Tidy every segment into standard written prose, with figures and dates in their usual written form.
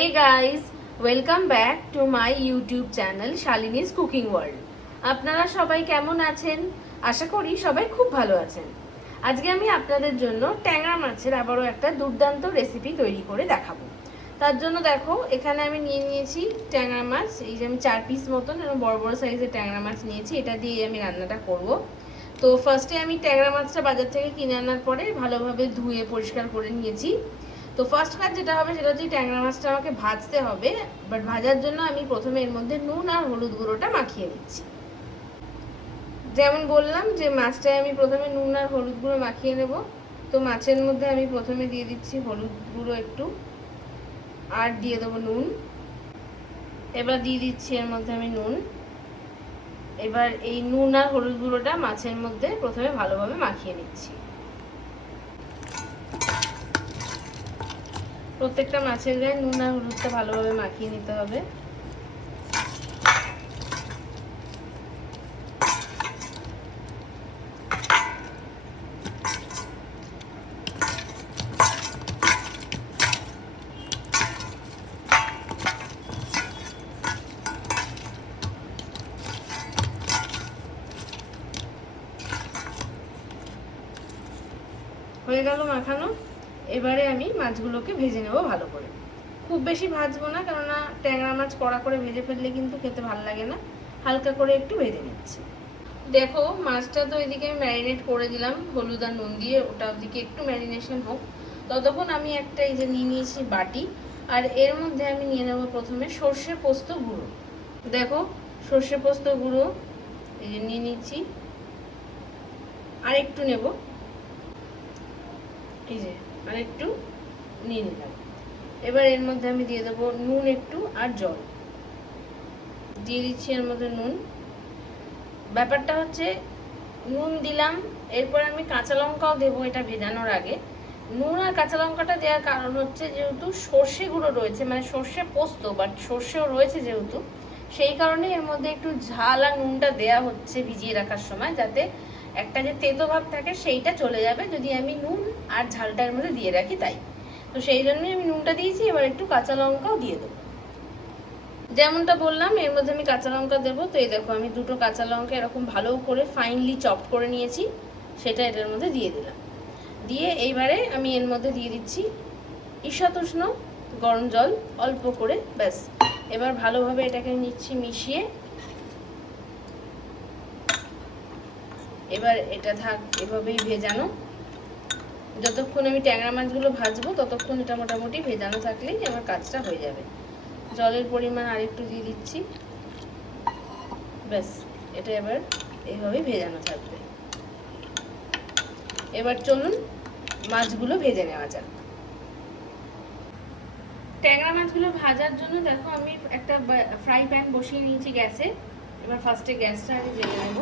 Hey guys, welcome back to my YouTube channel Shalini's Cooking World. আপনারা সবাই কেমন আছেন? আশা করি সবাই খুব ভালো আছেন। আজকে আমি আপনাদের জন্য ট্যাংরা মাছের আবারও একটা দুর্দান্ত রেসিপি তৈরি করে দেখাবো। তার জন্য দেখো এখানে আমি নিয়ে নিয়েছি ট্যাংরা মাছ, এই যে আমি 4 পিস মতন এবং বড় বড় সাইজের ট্যাংরা মাছ নিয়েছি, এটা দিয়ে আমি রান্নাটা করব। তো ফার্স্টে আমি ট্যাংরা মাছটা বাজার থেকে কিনে আনার পরে ভালোভাবে ধুয়ে পরিষ্কার করে নিয়েছি। তো ফার্স্ট কাজ যেটা হবে সেটা হচ্ছে ট্যাংরা মাছটা আমাকে ভাজতে হবে, বাট ভাজার জন্য আমি প্রথমে এর মধ্যে নুন আর হলুদ গুঁড়োটা মাখিয়ে নিচ্ছি। যেমন বললাম যে মাছটায় আমি প্রথমে নুন আর হলুদ গুঁড়ো মাখিয়ে নেব। তো মাছের মধ্যে আমি প্রথমে দিয়ে দিচ্ছি হলুদ গুঁড়ো একটু, আর দিয়ে দেবো নুন। এবার দিয়ে দিচ্ছি এর মধ্যে আমি নুন। এবার এই নুন আর হলুদ গুঁড়োটা মাছের মধ্যে প্রথমে ভালোভাবে মাখিয়ে নিচ্ছি। প্রত্যেকটা মাছের গায়ে নুন আর হলুদটা ভালোভাবে মাখিয়ে নিতে হবে। হয়ে গেল মাখানো। এবারে আমি মাছগুলোকে ভেজে নেব ভালো করে। খুব বেশি ভাজবো না, কেননা ট্যাংরা মাছ কড়া করে ভেজে ফেললে কিন্তু খেতে ভালো লাগে না। হালকা করে একটু ভেজে নিচ্ছি। দেখো মাছটা তো এদিকে আমি ম্যারিনেট করে দিলাম হলুদ আর নুন দিয়ে, ওটা ওদিকে একটু ম্যারিনেশন হোক। ততক্ষণ আমি একটা এই যে নিয়ে নিয়েছি বাটি, আর এর মধ্যে আমি নিয়ে নেব প্রথমে সর্ষে পোস্ত গুঁড়ো। দেখো সর্ষে পোস্ত গুঁড়ো এই যে নিয়ে নিচ্ছি, আর একটু নেব, এই যে আর একটু নিয়ে নিলাম। এবার এর মধ্যে আমি দিয়ে দেবো নুন একটু আর জল দিয়ে দিচ্ছি এর মধ্যে নুন। ব্যাপারটা হচ্ছে নুন দিলাম, এরপর আমি কাঁচা লঙ্কাও দেবো এটা ভেজানোর আগে। নুন আর কাঁচা লঙ্কাটা দেওয়ার কারণ হচ্ছে যেহেতু সর্ষে গুঁড়ো রয়েছে, মানে সর্ষে পোস্ত বাট সর্ষেও রয়েছে যেহেতু, সেই কারণে এর মধ্যে একটু ঝাল আর নুনটা দেয়া হচ্ছে ভিজিয়ে রাখার সময়, যাতে একটা যে তেতো ভাব থাকে সেইটা চলে যাবে যদি আমি নুন আর ঝালটা এর মধ্যে দিয়ে রাখি তাই। তো সেই জন্যই আমি নুনটা দিয়েছি। এবার একটু কাঁচা লঙ্কাও দিয়ে দেবো। যেমনটা বললাম এর মধ্যে আমি কাঁচা লঙ্কা দেবো। তো এই দেখো আমি দুটো কাঁচা লঙ্কা এরকম ভালো করে ফাইনলি চপড করে নিয়েছি, সেটা এটার মধ্যে দিয়ে দিলাম। দিয়ে এইবারে আমি এর মধ্যে দিয়ে দিচ্ছি ঈষৎ উষ্ণ গরম জল অল্প করে, ব্যাস। এবার ভালোভাবে এটাকে নিচ্ছি মিশিয়ে। এবার এটা থাক এভাবেই ভেজানো, যতক্ষণ আমি ট্যাংরা মাছগুলো ভাজবো ততক্ষণ এটা মোটামুটি ভেজানো থাকলেই আমার কাজটা হয়ে যাবে। জলের পরিমাণ আরেকটু দিয়ে দিচ্ছি, ব্যাস। এটা এবার এইভাবেই ভেজানো থাকবে। এবার চলুন মাছগুলো ভেজে নেওয়া যাক। ট্যাংরা মাছগুলো ভাজার জন্য দেখো আমি একটা ফ্রাই প্যান বসিয়ে নিয়েছি গ্যাসে। এবার ফার্স্টে গ্যাসটা আগে জ্বেলে নেব।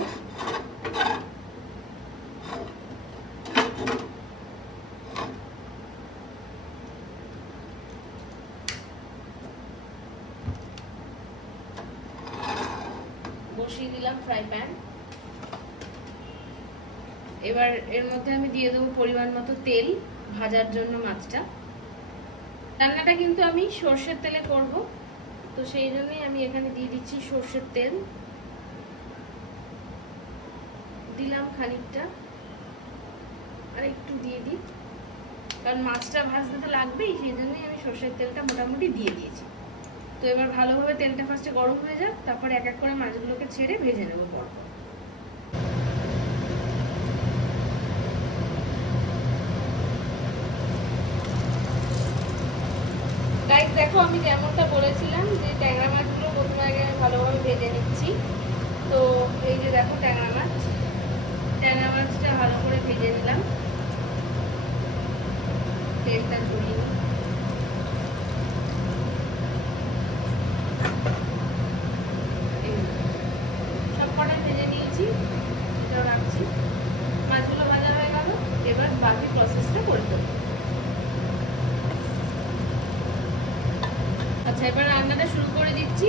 বসিয়ে দিলাম ফ্রাই প্যান। এবার এর মধ্যে আমি দিয়ে দেবো পরিমাণ মতো তেল ভাজার জন্য মাছটা। রান্নাটা কিন্তু আমি সর্ষের তেলে করব, তো সেই জন্যই আমি এখানে দিয়ে দিচ্ছি সর্ষের তেল। দিলাম খানিকটা, আর একটু দিয়ে দিই, কারণ মাছটা ভাজতে তো লাগবেই, সেই জন্যই আমি সর্ষের তেলটা মোটামুটি দিয়ে দিয়েছি। তো এবার ভালোভাবে তেলটা ফার্স্টে গরম হয়ে যাক, তারপর এক এক করে মাছগুলোকে ছেড়ে ভেজে নেবো পরপর। গাইস দেখো আমি যেমনটা বলেছিলাম যে ট্যাংরা মাছগুলো প্রথমে আগে আমি ভালোভাবে ভেজে নিচ্ছি। তো এই যে দেখো ট্যাংরা মাছটা ভালো করে ভেজে নিলাম। তেলটা ঝরিয়ে নিই। সব কটা ভেজে নিয়েছি, এটাও রাখছি। মাছগুলো ভাজা হয়ে গেল, এবার বাকি প্রসেসটা করে দেবো। আচ্ছা এবার রান্নাটা শুরু করে দিচ্ছি।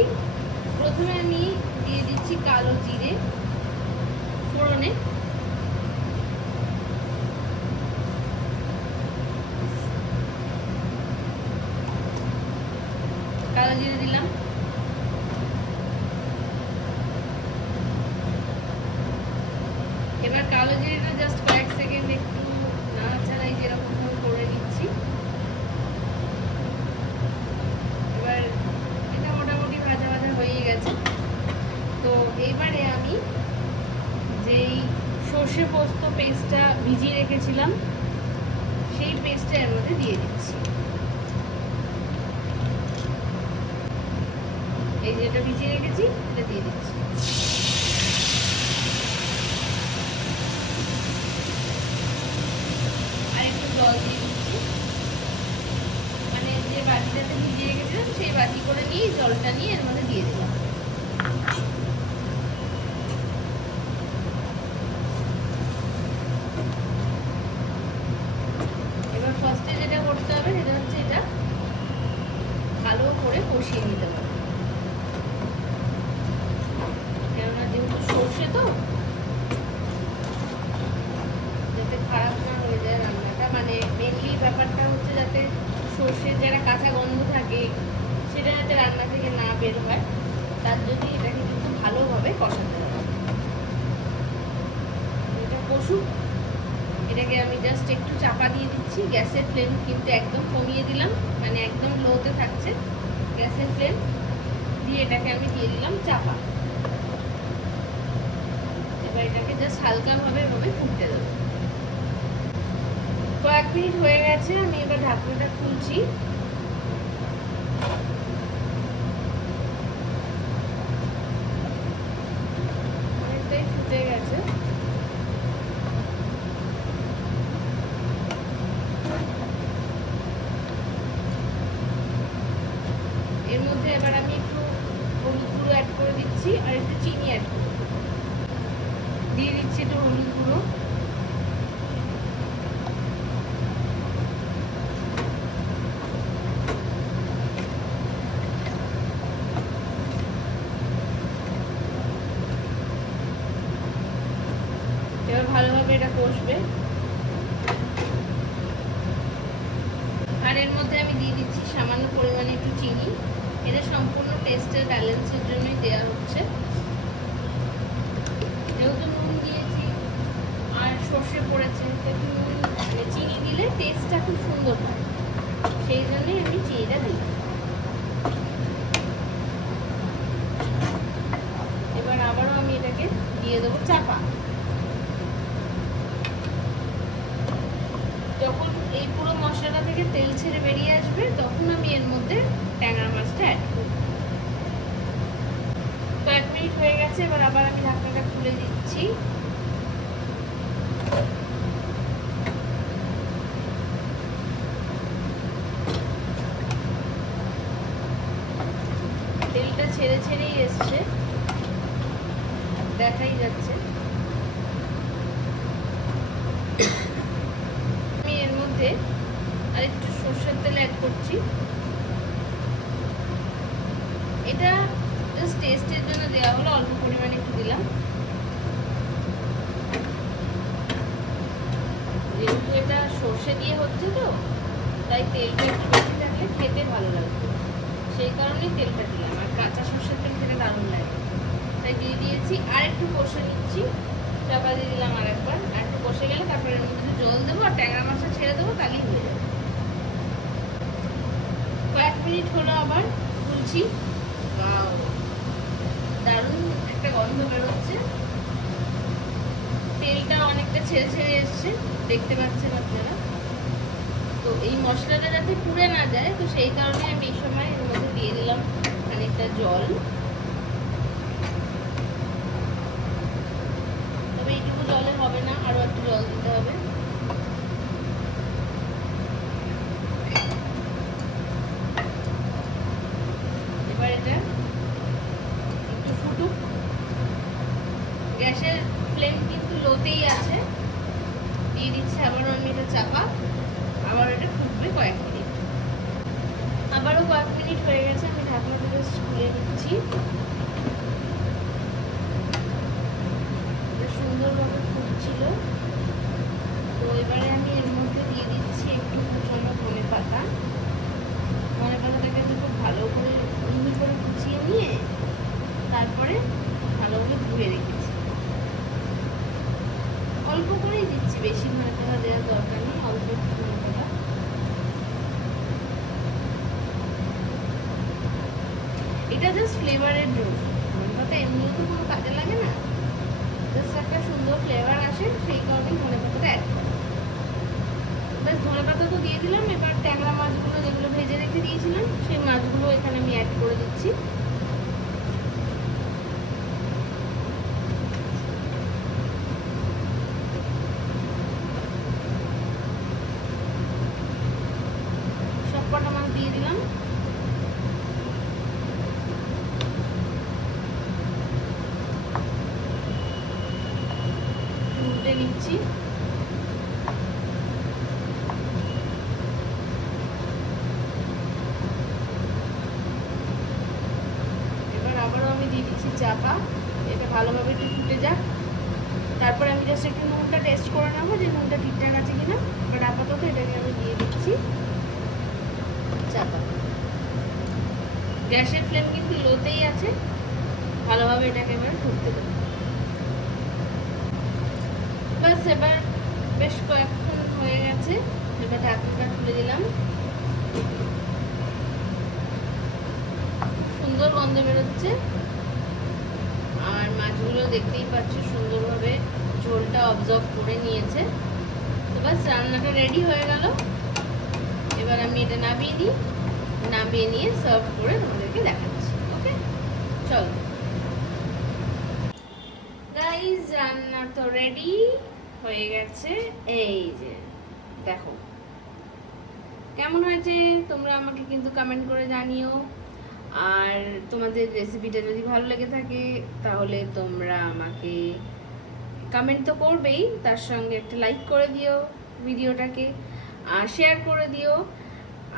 প্রথমে আমি দিয়ে দিচ্ছি কালো জিরে ফোড়নে। কালো জিরে দিলাম, এবার কালো জিরেটা জাস্ট কয়েক সেকেন্ড একটু নাড়াচাড়াই যেরকম ভাবে করে নিচ্ছি। এবার এটা মোটামুটি ভাজা ভাজা হয়ে গেছে। তো এইবারে আমি যেই সর্ষে পোস্ত পেস্টটা ভিজিয়ে রেখেছিলাম সেই পেস্টটা এর মধ্যে দিয়ে দিচ্ছি। এই যেটা ভিজিয়ে রেখেছি এটা দিয়ে দিচ্ছি। আর একটু জল দিয়ে দিচ্ছি, মানে যে বাটিটাতে ভিজিয়ে রেখেছিলাম সেই বাটি করে নিয়ে জলটা নিয়ে এর মধ্যে দিয়ে দিলাম। এবার ফার্স্টে যেটা করতে হবে সেটা হচ্ছে এটা ভালো করে কষিয়ে নিতে হবে, কেননা যেহেতু সর্ষে তো যাতে খারাপ না হয়ে যায় রান্নাটা, মানে মেনলি ব্যাপারটা হচ্ছে যাতে সর্ষের যারা কাঁচা গন্ধ থাকে সেটা যাতে রান্না থেকে না বের হয়, তার জন্য এটাকে কিন্তু ভালোভাবে কষাতে হবে। এটা কষুক, এটাকে আমি জাস্ট একটু চাপা দিয়ে দিচ্ছি। গ্যাসের ফ্লেম কিন্তু একদম কমিয়ে দিলাম, মানে একদম লোতে থাকছে গ্যাসের ফ্লেম দিয়ে এটাকে আমি দিয়ে দিলাম চাপা। এবার এটাকে জাস্ট হালকাভাবে এভাবে ফুটতে দেবো। কয়েক মিনিট হয়ে গেছে, আমি এবার ঢাকনাটা খুলছি। অনেকটাই ফুটে গেছে। এর মধ্যে এবার আমি একটু হলুদ গুঁড়ো অ্যাড করে দিচ্ছি আর একটু চিনি অ্যাড করে দিয়ে দিচ্ছি একটু হলুদ গুঁড়ো। এবার ভালোভাবে এটা কষবে। আর এর মধ্যে আমি দিয়ে দিচ্ছি সামান্য পরিমাণে একটু চিনি, এটা সম্পূর্ণ টেস্টের ব্যালেন্সের জন্যই দেওয়া হচ্ছে। যেহেতু নুন দিয়েছি আর সর্ষে পড়েছে, একটু নুন মানে চিনি দিলে টেস্টটা খুব সুন্দর হয়, সেই জন্যই আমি চিনিটা দিই। এবার আবারও আমি এটাকে দিয়ে দেবো চাপা। যখন এই পুরো মশলাটা থেকে তেল ছেড়ে বেরিয়ে আসবে তখন আমি এর মধ্যে ট্যাংরা মাছটা অ্যাড করব। কয়েক মিনিট হয়ে গেছে, এবার আবার আমি ঢাকনাটা খুলে দিচ্ছি। তেলটা ছেড়ে ছেড়েই এসছে, দেখাই যাচ্ছে। আমি এর মধ্যে আর একটু সরষের তেল অ্যাড করছি। এটা জাস্ট টেস্টের জন্য দেওয়া হলো, অল্প পরিমাণে একটু দিলাম। যেহেতু এটা সর্ষে দিয়ে হচ্ছে তো তাই তেলটা একটু বেশি থাকলে খেতে ভালো লাগবে, সেই কারণেই তেলটা দিলাম। আর কাঁচা সর্ষের তেল খেতে দারুণ লাগে, তাই দিয়ে দিয়েছি। আর একটু কষে নিচ্ছি, চাপা দিয়ে দিলাম আর একবার। আর একটু কষে গেলে তারপরে এর মধ্যে জল দেবো আর ট্যাংরা মাছটা ছেড়ে দেবো, তাহলেই হয়ে যাবে। কয়েক মিনিট হলো, আবার খুলছি। দারুণ একটা গন্ধ বেরোচ্ছে, তেলটা অনেকটা ছেড়ে ছেড়ে এসছে, দেখতে পাচ্ছেন আপনারা। তো এই মশলাটা যাতে পুড়ে না যায়, তো সেই কারণে আমি এই সময় এর মধ্যে দিয়ে দিলাম খানিকটা জল। তবে এইটুকু জলে হবে না, আরো একটু জল দিতে হবে। এবার এটা একটু ফুটুক, গ্যাসের ফ্লেম কিন্তু লোতেই আছে। দিয়ে দিচ্ছি আবারও আমি এটা চাপা, আবার এটা ফুটবে কয়েক মিনিট। আবারও কয়েক মিনিট হয়ে গেছে, আমি ঢাকনাটা জাস্ট খুলে দিচ্ছি। সুন্দরভাবে ফুটছিল। এটা জাস্ট ফ্লেভারের জন্য, ধনে পাতা এমনিও তো কোনো কাজে লাগে না, জাস্ট একটা সুন্দর ফ্লেভার আসে সেই কারণেই ধনে পাতাটা অ্যাড করা। ব্যাস ধনে পাতা তো দিয়ে দিলাম। এবার ট্যাংরা মাছগুলো যেগুলো ভেজে রেখে দিয়েছিলাম সেই মাছগুলো এখানে আমি অ্যাড করে দিচ্ছি। সব কটা মাছ দিয়ে দিলাম। উল্টে নিচ্ছি। আবারও আমি দিয়ে দিচ্ছি চাপা, এটা ভালোভাবে একটু ফুটে যাক। তারপরে আমি জাস্ট একটু নুনটা টেস্ট করে নেবো যে নুনটা ঠিকঠাক আছে কিনা। এবার আপাতত এটাকে আমি দিয়ে দিচ্ছি চাপা। গ্যাসের ফ্লেম কিন্তু লোতেই আছে, ভালোভাবে এটাকে এবার ফুটতে দেবো। বাস এবার বেশ কয়েকক্ষণ হয়ে গেছে, এবার ঢাকনাটা তুলে দিলাম। সুন্দর গন্ধ বেরোচ্ছে, আর মাছগুলো দেখতেই পাচ্ছ সুন্দরভাবে ঝোলটা অবজর্ভ করে নিয়েছে। তো বাস রান্নাটা রেডি হয়ে গেল। এবার আমি এটা নামিয়ে নিই, নামিয়ে নিয়ে সার্ভ করে তোমাদেরকে দেখাচ্ছি। ওকে, চলো গাইস, রান্না তো রেডি হয়ে গেছে। এই যে দেখো কেমন হয়েছে, তোমরা আমাকে কিন্তু কমেন্ট করে জানিও। আর তোমাদের রেসিপিটা যদি ভালো লেগে থাকে তাহলে তোমরা আমাকে কমেন্ট তো করবেই, তার সঙ্গে একটা লাইক করে দিও ভিডিওটাকে, আর শেয়ার করে দিও,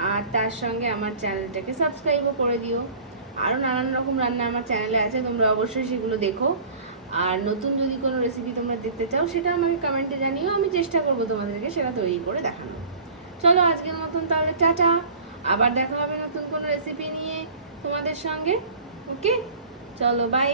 আর তার সঙ্গে আমার চ্যানেলটাকে সাবস্ক্রাইবও করে দিও। আরও নানান রকম রান্না আমার চ্যানেলে আছে, তোমরা অবশ্যই সেগুলো দেখো। আর নতুন যদি কোনো রেসিপি তোমরা দেখতে চাও সেটা আমাকে কমেন্টে জানিও, আমি চেষ্টা করবো তোমাদেরকে সেটা তৈরি করে দেখানো। চলো আজকের মতন তাহলে টাটা, আবার দেখা হবে নতুন কোনো রেসিপি নিয়ে তোমাদের সঙ্গে। ওকে, চলো বাই।